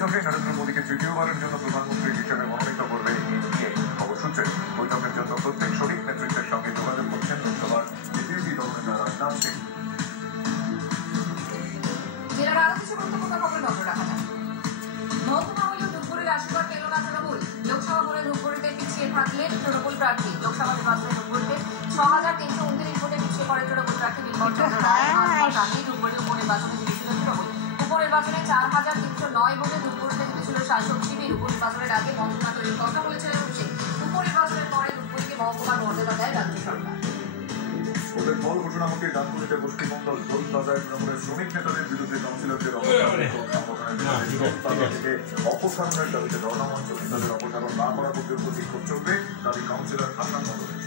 বৈঠকে নরেন্দ্র মোদীকে তৃতীয়বারের জন্য প্রধানমন্ত্রী হিসেবে মনোনীত করবে এনডিএ। খবর সূত্রে বৈঠকের জন্য প্রত্যেক শরিক নেতৃত্বের সঙ্গে যোগাযোগ করছেন লোকসভার বিজেপি দলনেতা রাজনাথ সিং। জেলার আরো কিছু গুরুত্বপূর্ণ খবর নজর রাখা যাক। মহকুমা হলেও ধূপগুড়ির আশীর্বাদ পেল না তৃণমূল। লোকসভা ভোটে ধূপগুড়িতে পিছিয়ে থাকলেন তৃণমূল প্রার্থী। লোকসভা নির্বাচনে ধূপগুড়িতে 6,329 ভোটে পিছিয়ে পড়ে তৃণমূল প্রার্থী বিমল চন্দ্র রায়। 5 মাস আগে ধূপগুড়ি উপনির্বাচনে জিতেছিল তৃণমূল। উপনির্বাচনে 4,309 ভোটে ধূপগুড়িতে জিতেছিল শাসক শিবির। উপনির্বাচনের আগে মহকুমা তৈরির কথা বলেছিলেন অভিষেক। উপনির্বাচনের পরে ধূপগুড়িকে মহকুমার মর্যাদা দেয় রাজ্য সরকার। ওদের ফল ঘোষণা হতে ডানকুনিতে পশ্চিমবঙ্গ দোল বাজার তৃণমূলের শ্রমিক নেতাদের বিরুদ্ধে কাউন্সিলরদের অপসারণের দাবিতে ধর্ণা মঞ্চ। নেতাদের অপসারণ না করা পর্যন্ত বিক্ষোভ চলবে, দাবি কাউন্সিলর হাসান মন্ডলের।